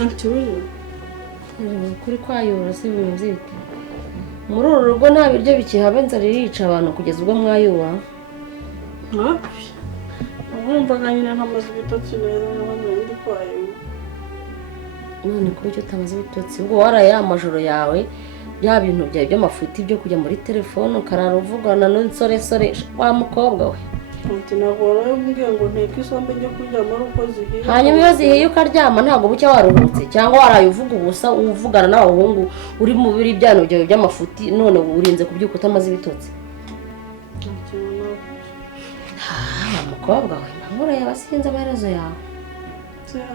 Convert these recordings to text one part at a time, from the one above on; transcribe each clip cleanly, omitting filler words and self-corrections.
Anturi. Kuri kwayura se bimuzite. Muri uru rugo nta biryo bikihabe nzara irica abantu kugeza ubwo mwayura. Urumvaga nyine ntamaze ibitotsi neza n'abandi ndi kwayura. None kuri cyo utamaze ibitotsi ubwo waraye amajoro yawe bya bintu byawe by'amafuti byo kujya muri telefone ukarara uvugana n'unsore wa mukobwa we. Ati nagora mbwiye ngo nteke isombe njye kuryama ari uko zihiye. Hanyuma iyo zihiye ukaryama ntabwo bucya waruhutse cyangwa waraye uvuga ubusa uvugana n'abahungu uri mu biri byano byawe by'amafuti none urinze kubyuka utamaze ibitotsi. Mukobwa we nkura yabasinze amaherezo yawe.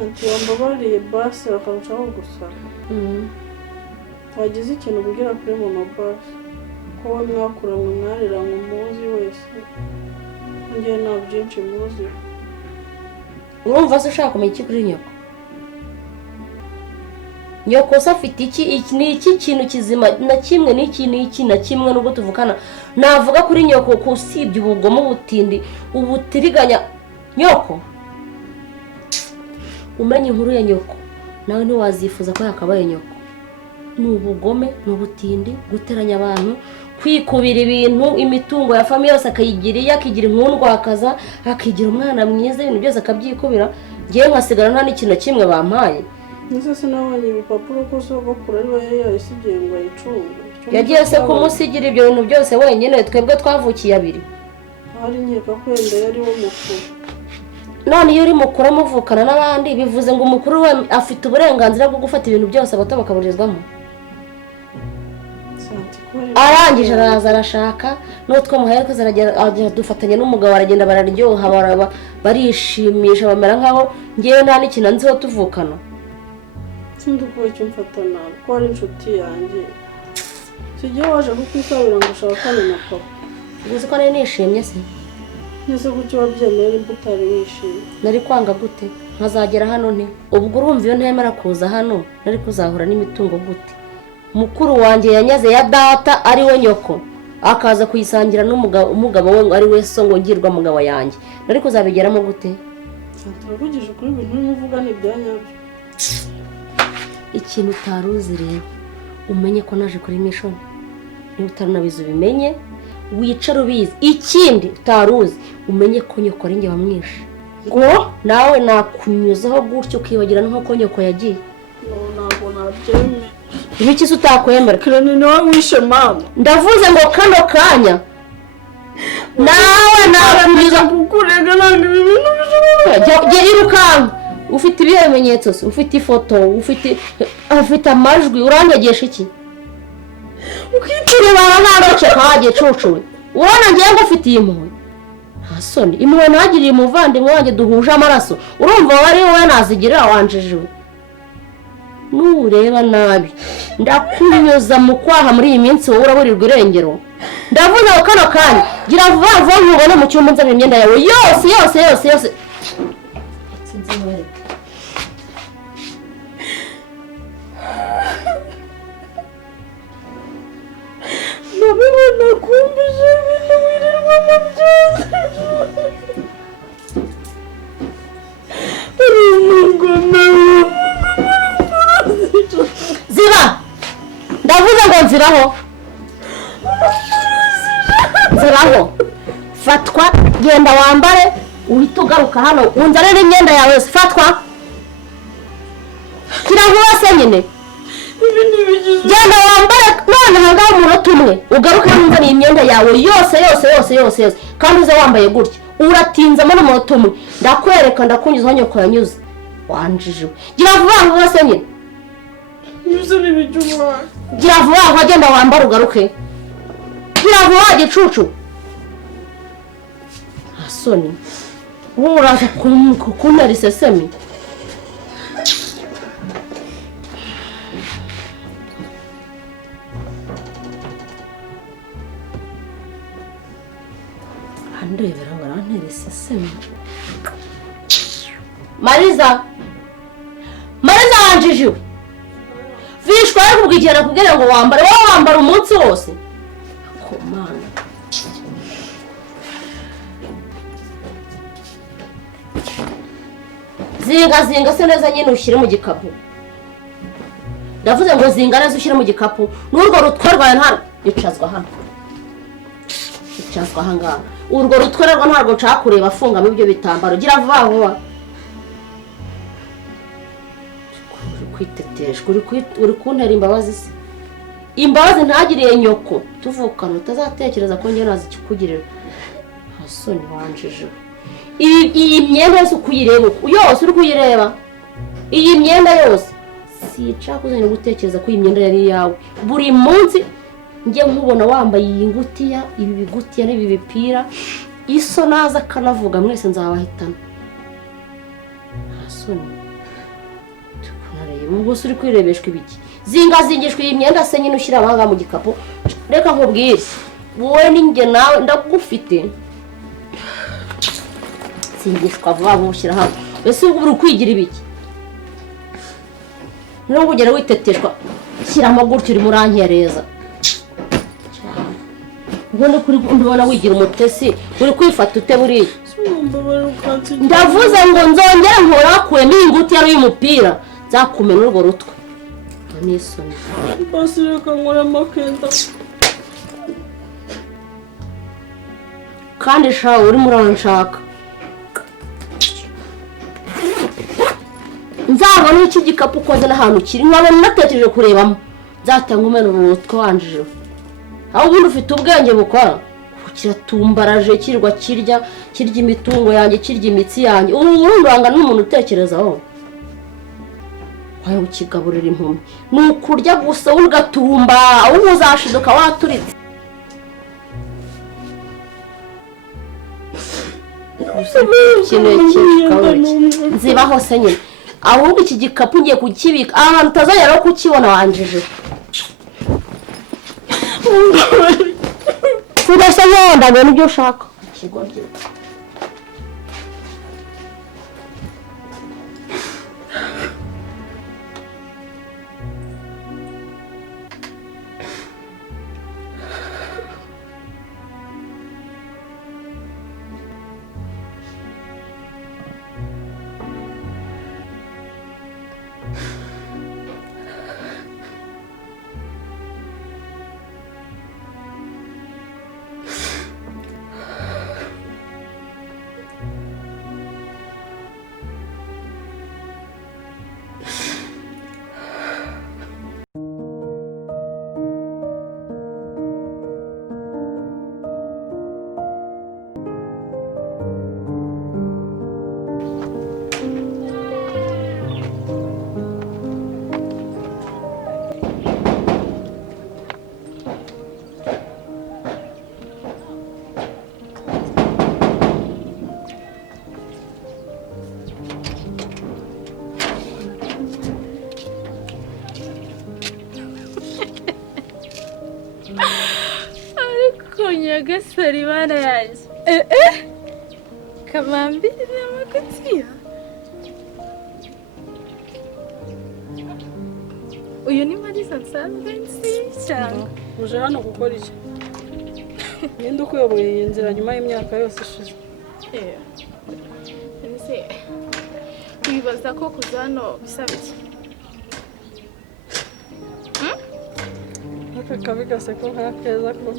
Anti wambabariye basi bakarushaho gusara. Wagize ikintu kugira kuri mono basi ko we mwakuramwe mwariranywe muzi wese njye nta byinshi muzi. Urumva se ushaka kumenya iki kuri nyoko? Nyoko se afite iki kintu kizima na kimwe n'iki na kimwe nubwo tuvukana navuga kuri nyoko kusibye ubugome ubutindi ubutiriganya nyoko. Umenye inkuru ya nyoko nawe ntiwazifuza ko yakabaye nyoko. N'ubugome n'ubutindi guteranya abantu kwikubira ibintu imitungo ya famiye yose akayigira akigira inkundwa akaza akigira umwana mwiza ibintu byose akabyikubira ngiye nkasigara nta n'ikintu kimwe bampaye. Nise sinabonye ibipapuro ko sogokuru ari we yayisigiye ngo ayicunge. Yagiye se kumusigira ibyo bintu byose wenyine twebwe twavukiye abiri. Hari nkeka kwenda yari wo mukuru. None iyo uri mukuru amuvukana n'abandi bivuze ngo umukuru we afite uburenganzira bwo gufata ibintu byose abato bakaburizwamo. Arangije araza arashaka n'utwo muhereko zaragera dufatanya n'umugabo aragenda bararyoha barishimisha bamera nkaho ngiye nta n'ikintu nziho tuvukana. Sindukuye cyo mfata nawe ko ari inshuti yanjye. Sigiye waje kukwisabira ngo ushakane na papa. Uzi ko nari nishimye se? Nese kuki wabyemera imputari wishimye? Nari kwanga gute? Nkazagera hano nte? Ubwo urumva iyo ntemera kuza hano nari kuzahura n'imitungo gute? Mukuru wanjye yanyaze ya data ari we nyoko akaza kuyisangira n'umugabo we ari we so ngo ngirwa mugabo yanjye. Nari kuzabigeramo gute? Turabugije kuri ibintu n'uvuga n'ibyanyabyo. Ikintu utaruzi rero umenye ko naje kuri mission. Ni utanabizo bimenye wicara ubizi. Ikindi utaruzi umenye ko nyoko ari nge bamwishe. Ngo nawe nakunyuzaho gutyo ukibagira nko nyoko yagiye. Ntabwo nabyemeye. Ibiki se utakwemera? Clenie niwe wishe mama. Ndavuze ngo kano kanya nawe nakunyuza kukurega nandi ibintu bishobora. Jya irukanka. Ufite ibimenyetso se, ufite ifoto, ufite amajwi uranyegesha iki? Ukitire baranaroce kaje cucuwe. Urana ngiye ngufitiye impuhwe. Hasoni, impuhwe nagiriye umuvandimwe wanjye duhuje amaraso. Urumva wari wowe nazigirira wanjijwe. Nureba nabi. Ndakunyuza mu kwaha muri iyi minsi wowe uraburirwa irengero. Ndavuze ko kano kanya gira vuba vuba nkubone mu cyumba nzana imyenda yawe yose. Sinzimwereka. Nabibona kumbije ibintu wirirwa mu byose. Ziba! Ndavuze ngo nziraho. Nziraho. Fatwa genda wambare uhita ugaruka hano unzanire imyenda yawe fatwa. Kiravuba se nyine. Genda wambare none hangaho umunota umwe ugaruka unzanire imyenda yawe yose kandi uze wambaye gutya. Uratinzamo n'umunota umwe ndakwereka ndakunyuza nyoko yanyuze. Wanjijwe. Gira vuba se nyine. Yuzuri bijuma. Gira vuba genda wambare ugaruke. Gira vuba gicucu. Hasoni. Uraza kukunara isesemi. Andebera barantera isesemi. Maliza wanjijwe. Vishwa ari kubwigera kugira ngo wambare wambara umunsi wose. Komana. Zinga se neza nyine ushyire mu gikapu. ndavuze ngo zingana zushyire mu gikapu n'urwo rutwe rwawe nta icazwa hano icazwa ahangaha urwo rutwe rwo ntabwo nshaka kureba afungamo ibyo bitambaro gira vuba vuba kwiteteshwa uri kuntera imbabazi se imbabazi ntagiriye nyoko tuvukana utazatekereza ko njye nazi ikikugirira hasoni wanjije iyi myenda yose ukuyireba yose uri kuyireba iyi myenda yose sica kuzanye gutekereza ko iyi myenda yari yawe buri munsi njye nkubona wambaye iyi ngutiya ibi bigutiya n'ibi bipira iso naza kanavuga mwese nzabahitana hasoni tukunareba ubwo uri kwirebeshwa ibiki zingazingishwa iyi myenda se nyine ushyira abanga mu gikapu reka nkubwire wowe ninjye nawe ndagufite zingishwa vuba vuba ushyira hamwe ese ubu uri kwigira ibiki nubwo ugera witeteshwa shyiramo gutyo uri murankereza ubwo kuri ndubona wigira umutesi uri kwifata ute buriya ndavuze ngo nzongera nkorakuremo iyi ngutiya y'umupira nzakumena urwo rutwe n'isoni basi reka nkoremo akenda kandi shawe urimo uranshaka nzabona iki gikapu ukoze n'ahantu kiri nkabona natekereje kurebamo nzatanga umena urutwe wanjije aho ubundi ufite ubwenge bukora kiratumbaraje kirwa kirya imitungo yanjye kirya imitsi yanjye ubu ururanga n'umuntu utekerezaho wawe ukigaburira impumyi ni ukurya gusa ugatumba aho uzashiduka waturitse nziba hose nyine ahubwo iki gikapu ngiye kukibika ahantu utazagera kukibona wanjije udasa nk'uwandamye n'ibyo ushaka ikigoryi Nyagasari bana yanjye kamambiri n'amagutiya uyu ni Maliza nsanzwe nzi cyane uje hano gukora iki ninde ukuyoboye iyi nzira nyuma y'imyaka yose ishize wibaza ko kuza hano bisaba iki aka kabi gase ko hakeza ko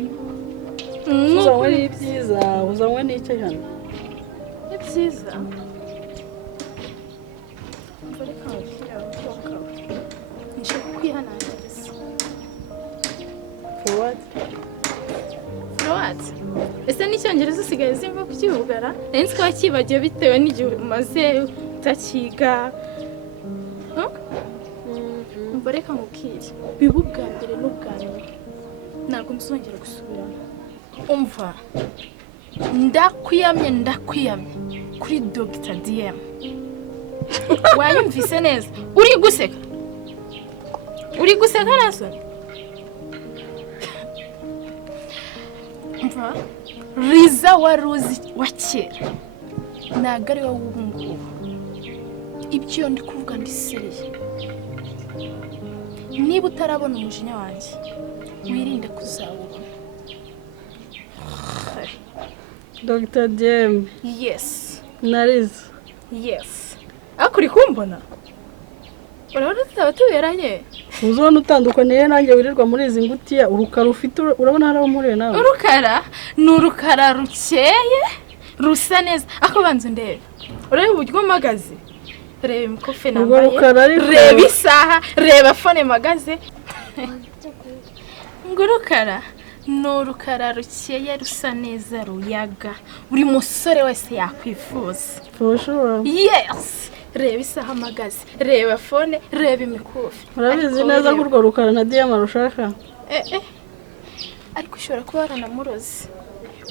uzanywe n'ibyiza uzanywe n'icyo hano ibyiza mbere kawe kiriya kawe nshaka kwihanangiriza for what ese n'icyongereza usigaye zimva kukivugara nari nzi ko wakibagiwe bitewe n'igihe umaze utakiga mbere kamubwire biba ubwa mbere n'ubwa nyuma ntabwo muzongera gusubiramo umva ndakwiyamye kuri Dr. Dieme wayumvise neza uri guseka nasoni umva Riza waruzi wa kera ntabwo ari wowe ubu ngubu ibyo ndi kuvuga ndi seriye niba utarabona umujinya wanjye wirinde kuzawubona Dr. Dieme. Yes. Maliza. Yes. Ako uri kumbona? urabona tutaba tuberanye uzona utandukaniye nanjye wirirwa muri izi ngutiya urukara ufite urabona hari umuriye nawe urukara ni urukara rukeye rusa neza ako banza ndebe urebe uburyo mpagaze reba imikofe nambaye reba isaha reba fone mpagaze ngo urukara ni urukara rukeye rusa neza ruyaga buri musore wese yakwifuza yes reba isaha mpagaze reba fone reba imikofe urabizi neza ko urwo rukara na Dieme rushaka ariko ushobora kuba waranamuroze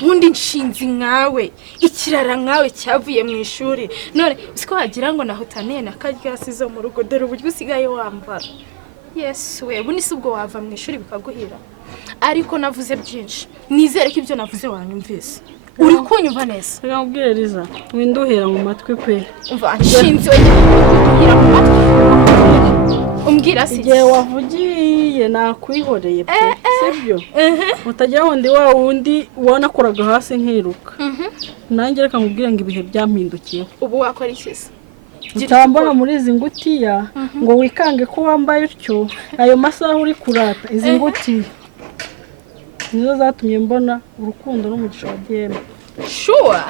ubundi nshinzi nkawe ikirara nkawe cyavuye mu ishuri none usiko wagira ngo nahutaniye na karyasi zo mu rugo dore uburyo usigaye wambara yesu we ubundi si ubwo wava mu ishuri bikaguhira ariko navuze byinshi nizere ko ibyo navuze wanyumvise uri kunyumva neza reka ubwire Liza winduhira mu matwi pe umva nshinzi we kugira mu matwi umbwira si igihe wavugiye nakwihoreye pe sibyo utajya wundi wa wundi wanakoraga hasi nkiruka nanjye reka nkubwire ngo ibihe byampindukiye ubu wakora iki se utambona muri izi ngutiya ngo wikange ko wambaye utyo ayo masaha uri kurata izi ngutiya nizo zatumye mbona urukundo n'umugisha wa Dieme sure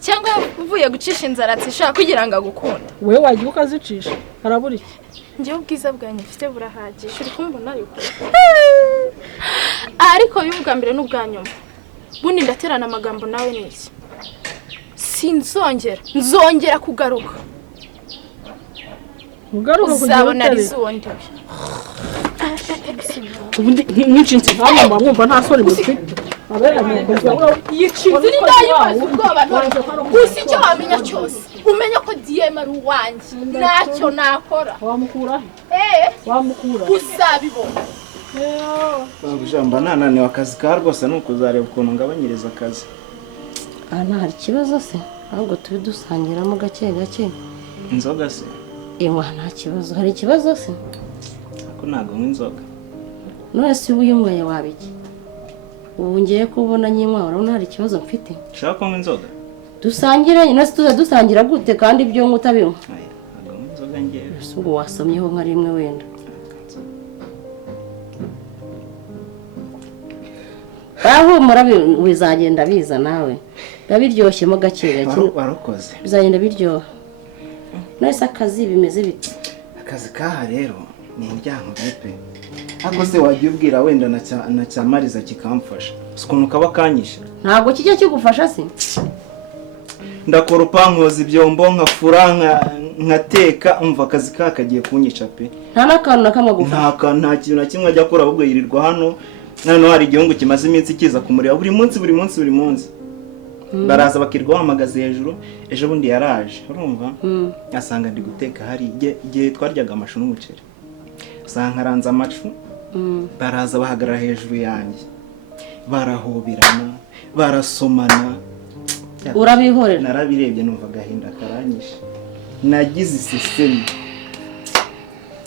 cyangwa uvuye gucisha inzara atishaka kugira ngo agukunda wewe wagiye ukazicisha harabura iki njyewe ubwiza bwanjye mfite burahagije uri kumbona ariko y'ubwa mbere n'ubwa nyuma bundi ndaterana amagambo nawe n'iki nzongera kugaruka uzabona ari zundi ubundi nk'inshinzi hano mwumva nta soni mufite yicinze n'indayibase ubwoba gusa icyo wamenya cyose umenya ko Dieme ari uwanjye ntacyo nakora wamukura uzabibona Mba nananiwe akazi ka rwose ni ukuzareba ukuntu ngabanyiriza akazi nta hari ikibazo se ahubwo tube dusangiramo gake gake inzoga se nta kibazo hari ikibazo se ko ntabwo nywa inzoga none si uyunyweye wabiki ubu ngiye kubona nyinywa urabona hari ikibazo mfite ushaka kunywa inzoga dusangire nyine tuza dusangira gute kandi ibyo nk'uko utabinywa ntabwo nywa inzoga ngewe ubwo wasomyeho nka rimwe wenda ahumura bizagenda biza nawe biryoshemo gake gake warakoze bizagenda biryoha nese akazi bimeze bite akazi kaha rero ni indyango pe ako se wagiye ubwira wenda na cya Maliza kikamfasha ukuntu kaba kanyisha ntabwo kijya kigufasha se ndakoropa nkoza ibyombo nkafura nkateka umva akazi kagiye kunyica pe nta n'akantu na kamwe gufasha nta kintu na kimwe ajya akora ahubwo yirirwa hano none hari igihungu kimaze iminsi kiza kumureba buri munsi baraza bakirwa bahamagaze hejuru ejo bundi yaraje urumva asanga ndi guteka hari igihe twaryaga amashu n'umuceri usanga aranze amashu baraza bahagarara hejuru yanjye barahoberana barasomana urabihorera narabirebye numva agahinda karanyishe nagize isesemi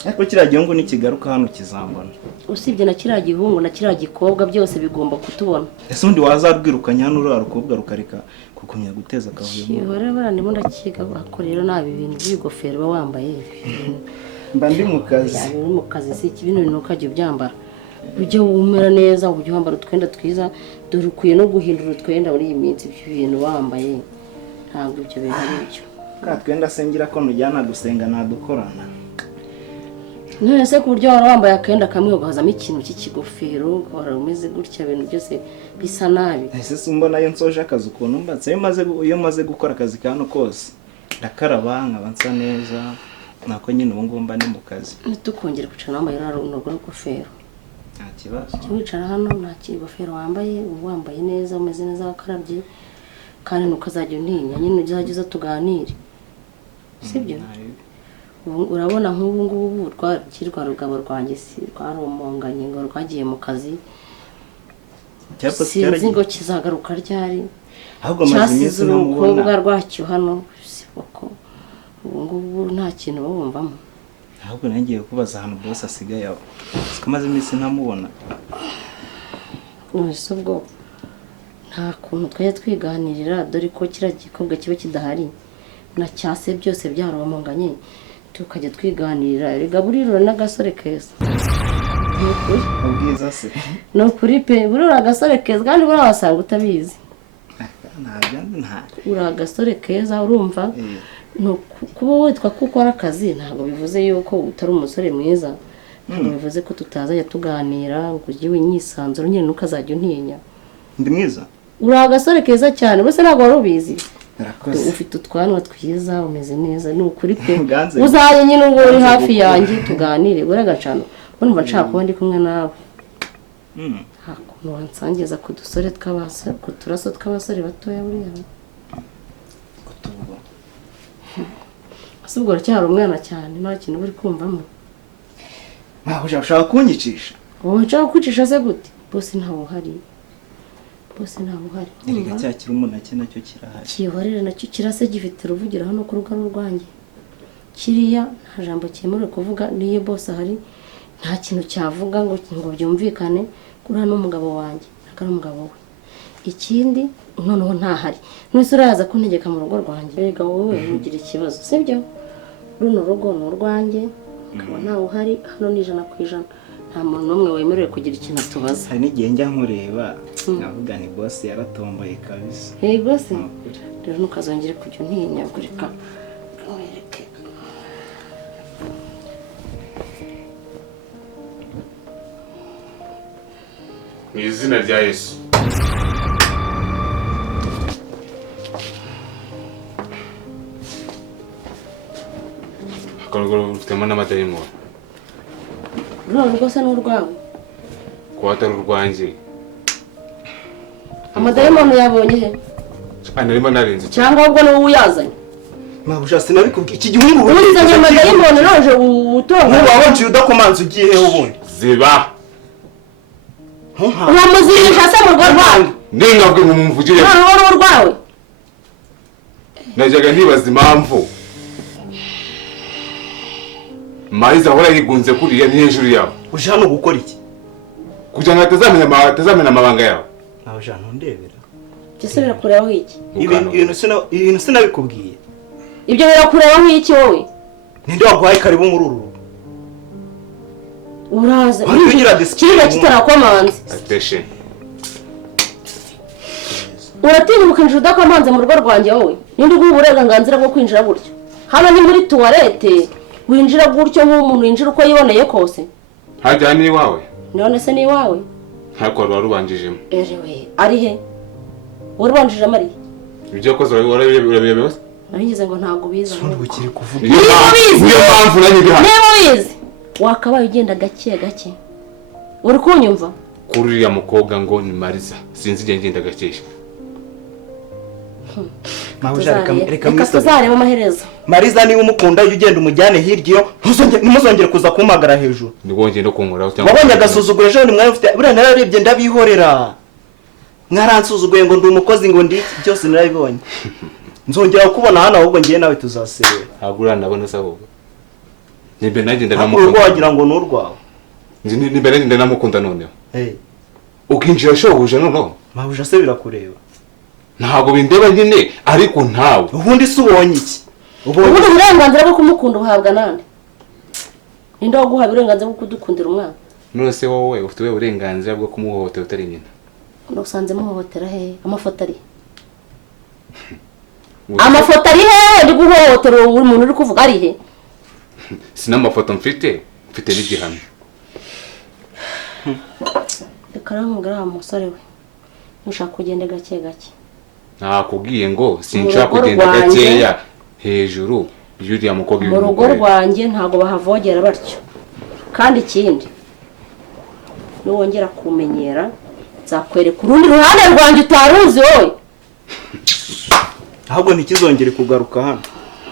ariko kiriya gihungu nikigaruka hano kizambona usibye na kiriya gihungu na kiriya gikobwa byose bigomba kutubona ese undi wazarwirukanya hano uriya rukobwa rukareka kukumya guteza akavuyo ihore bara ndimo ndakiga bakorera nabi ibintu by'igofero ba wambaye mba ndi mu kazi uri mu kazi si ibintu bintu ukajya ubyambara ujye wumera neza ujye wambara utwenda twiza dore ukwiye no guhindura utwenda muri iyi minsi ibintu wambaye ntabwo ibyo bintu ari byo ka twenda sengira ko nujyana gusenga nadukorana none se ku buryo wari wambaye akenda kamwe ugahazamo ikintu cy'ikigofero wari umeze gutya ibintu byose bisa nabi ese simbona yo nsoje akazi ukuntu mbatse iyo maze gukora akazi kano kose ndakaraba nkaba nsa neza nako nyine ubu ngubu mba ni mu kazi ntitukongere kwicara wambaye runo rw'ingofero nta kibazo cyo wicara hano nta kigofero wambaye uba wambaye neza umeze neza wakarabye kandi ntukazajya untinya nyine uzajya tuganire sibyo urabona nk'ubu ngubu rwakirwa rugabo rwanjye si rwaromonganye ngo rwagiye mu kazi sinzi ngo kizagaruka ryari ahubwo maze iminsi namubona umukobwa rwacyo hano si koko ubu ngubu nta kintu bawumvamo ahubwo nagiye kubaza ahantu bose asigaye aho maze iminsi ntamubona nose ubwo nta kuntu twajya twiganirira dore ko kiriya gikobwa kiba kidahari na cyase byose byaromonganye tukajya twiganirira rega buriro n'agasore keza ubwiza se no kuri pe buriro agasore keza kandi buri wasanga utabizi uri agasore keza urumva no kuba witwa ko ukora akazi ntabwo bivuze yuko utari umusore mwiza ntabwo bivuze ko tutazajya tuganira ngo ujye winyisanzura nyine nukazajya untinya ndi mwiza uri agasore keza cyane bose ntabwo wari ubizi Urakoze. ufite utwanwa twiza umeze neza ni ukuri pe Uganze. uzaye nyine ubwo uri hafi yanjye tuganire uragacana urumva nshaka kuba ndi kumwe nawe hakuno wansangiza ku dusore tw'abasore ku turaso tw'abasore batoya buriya kutuba asubwo cyari umwana cyane nta kintu uri kumvamo ntabwo ushaka kunyicisha wowe nshaka kwicisha se gute bose ntawe uhari reka cyakira umunake nacyo kirahari kihorere nacyo kirase gifite ruvugira hano ku rugo rwanjye kiriya nta jambo cyemerewe kuvuga niyo bose ahari nta kintu cyavuga ngo byumvikane kuri hano umugabo wanjye ntabwo ari umugabo we ikindi noneho ntahari nose uraza kuntegeka mu rugo rwanjye rega wowe ntugira ikibazo sibyo runo rugo ni urwanjye ukaba ntawe uhari hano ni 100%. nta muntu n'umwe wemerewe kugira ikintu atubaza hari n'igihe njya nkureba navuga ni boss yaratomboye kabisa yego se rero ntukazongere kujya untinyagurika wereke mu izina rya Yesu akaruguru rufitemo n'amadayimoni runo rwose ni urwawe kuba atari urwanjye amadayimoni yabonye he narimo narinze cyangwa ahubwo ni wowe uyazanye ntabwo ushaka nabikubwiye iki gihungu uzanye amadayimoni noje utonga wabanje udakomanze ugiye he ubundi ziba uramuzirisha se mu rugo rwawe ningabwe ngo mumvugire noneho ni urwawe najyaga ntibaza impamvu Maliza ahora yigunze kuriya ni hejuru yawe uje hano gukora iki kugira ngo atazamena amabanga yawe nawe uje hano ndebera ese birakurebaho iki ibintu sinabikubwiye ibyo birakurebaho iki wowe ninde waguhaye karibu muri uru rugo uraza ugira discipline kiriya kitarakomanze attention uratinya ukinjira udakomanze mu rugo rwanjye wowe ninde uguha uburenganzira bwo kwinjira gutyo hano ni muri tuwarete winjira gutyo nk'umuntu winjira uko yiboneye kose hajya ni iwawe none se ni iwawe ntabwo wari warubanjijemo erewe ari he warubanjijemo ari ibyo koze urabireba bose narigize ngo ntabwo ubizi ukiri kuvuga niyo mpamvu nanjye ndi hano niba ubizi wakabaye ugenda gake gake uri kunyumva kuri uriya mukobwa ngo ni Maliza sinzi igihe ngenda gakesha reka tuzareba amaherezo Maliza niba umukunda ujye ugenda umujyane hirya iyo ntimuzongere kuza kumpagara hejuru ntiwongere no kunkoraho cyangwa wabonye agasuzuguro ejo ni mwari ufite buriya nararebye ndabihorera mwaransuzugure ngo ndi umukozi ngo ndi iki byose narabibonye nzongera kubona hano ahubwo ngiye nawe tuzaserera ntabwo uranabona se ahubwo nimbe nagenda urwo namukunda wagira ngo ni urwawe nimbe nagenda namukunda noneho ukinjira shohuje noneho mahuje se birakureba ntabwo bindeba nyine ariko ntawe ubundi se ubonye iki ubundi uburenganzira bwo kumukunda ubuhabwa nande ninde waguha uburenganzira bwo kudukundira umwana none se wowe ufite uburenganzira bwo kumuhohotera utari nyina usanze muhohotera he amafoto ari amafoto ari he ndi guhohotera umuntu uri kuvuga ari he sinamafoto mfite n'igihamya reka ramugara umusore we nushaka kugenda gake gake nakubwiye ngo sinshaka kugenda gakeya hejuru y'uriya mukobwa mu rugo rwanjye ntago bahavogera batyo kandi ikindi nuwongera kumenyera nzakwereka urundi ruhande rwanjye utaruzi wowe ahubwo ntikizongere kugaruka hano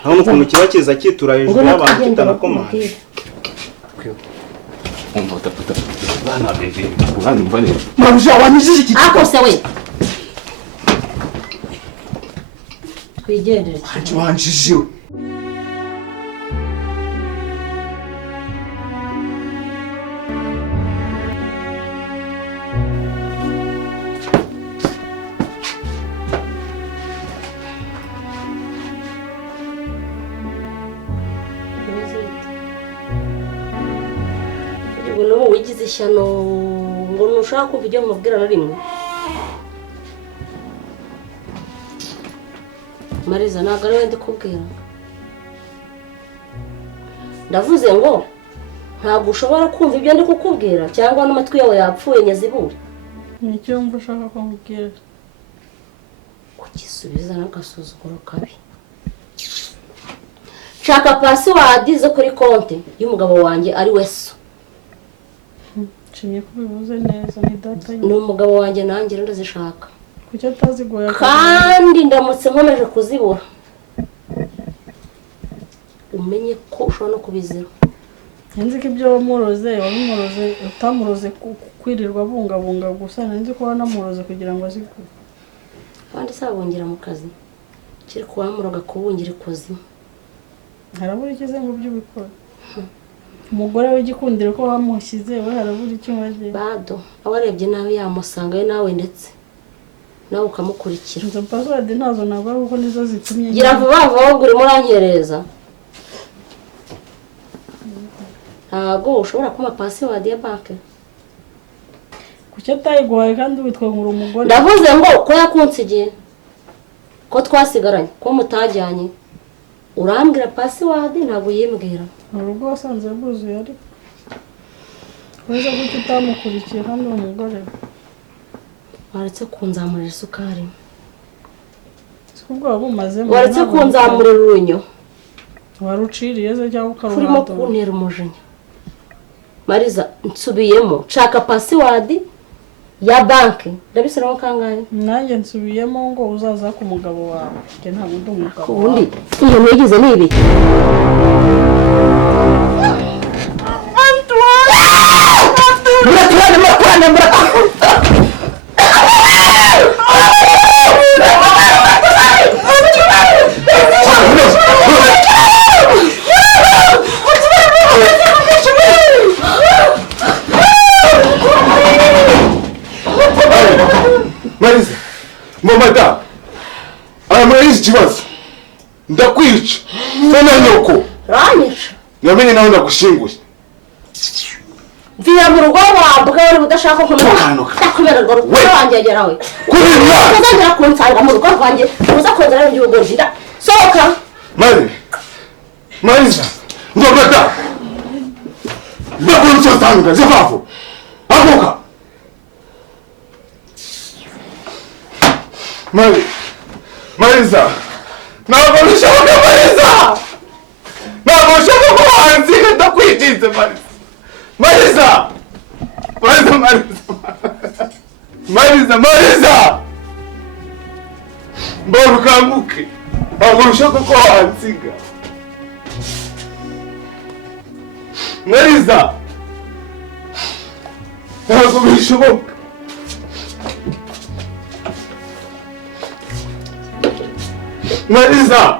aho ukuntu kiba kiza kitura hejuru y'abantu kitanakomanga bana bebe urani mbane mabuja wanyijije iki akose we twigendere wanjije Meze wagize ishyano ngo ntushaka kumva ibyo mubwira na rimwe. Maliza ntabwo ari we ndi kubwira. Ndavuze ngo ntabwo ushobora kumva ibyo ndi kukubwira cyangwa n'amatwi yawe yapfuye nyazibure. Ni icyo wumva ushaka ko nkubwira? Kugisubiza n'agasuzuguro kabi. Shaka password zo kuri konti y'umugabo wanjye ari we so. Nshimye ko bivuze neza ni data. Ni umugabo wanjye nanjye ndazishaka. Kuki atazigoya kandi ndamutse nkomeje kuzibura. Umenye ko ushobora no kubizira. Nzi ko ibyo wamuroze utamuroze kwirirwa bungabunga gusa, nzi ko wanamuroze kugira ngo azikure. Kandi sabongera mu kazi. Kiri kuwamuroga kubungira ikozi. Harabura ikize ngo by'ubikora. Umugore w'igikundiro ko wamushyize we harabura icyo wagiye. Bado abarebye nawe yamusanga we nawe ndetse nawe ukamukurikira. Izo password ntazo nabwo kuko nizo zitumye. Gira vuba vuba ugure murankereza. Ntabwo ushobora kuma password ya banki. Kuki atayiguhaye kandi witwa nkuru umugore? Ndavuze ngo ko yakunsigiye ko twasigaranye ko mutajyanye. Urambwira password ntabwo yimbwira. Urugo wasanze rwuzuye ari. Weza kuki utamukurikiye kandi umugore? Waretse kunzamurira isukari. Sikubwo wabumaze mu. Waretse kunzamurira urunyo. Waruciriye ze cyangwa ukaruhato. Urimo kuntera umujinya. Maliza nsubiyemo nshaka password ya banki. Ndabisiraho kangahe? Nanjye nsubiyemo ngo uzaza ku mugabo wawe. Ke ntabwo ndi umugabo. Ubundi iyo nigize nibi. Maliza, mama murayizi ikibazo ndakwica fana nyoko Ranyisha namenye nawe ndagushinguye Via mu rugo wambuka wari budashaka kumenya ndakumera ngo rugo wanjye yagerawe kurira uzagera kunsanga mu rugo rwanjye uza konzera igihugu nda soka Maliza ndobata ndakuru cyotanga zevafu avuka Maliza ntabwo bishoboka Maliza ntabwo bishoboka ko wanziga ndakwitinze Maliza mbona ukanguke ntabwo bishoboka ko wanziga Maliza ntabwo bishoboka Maliza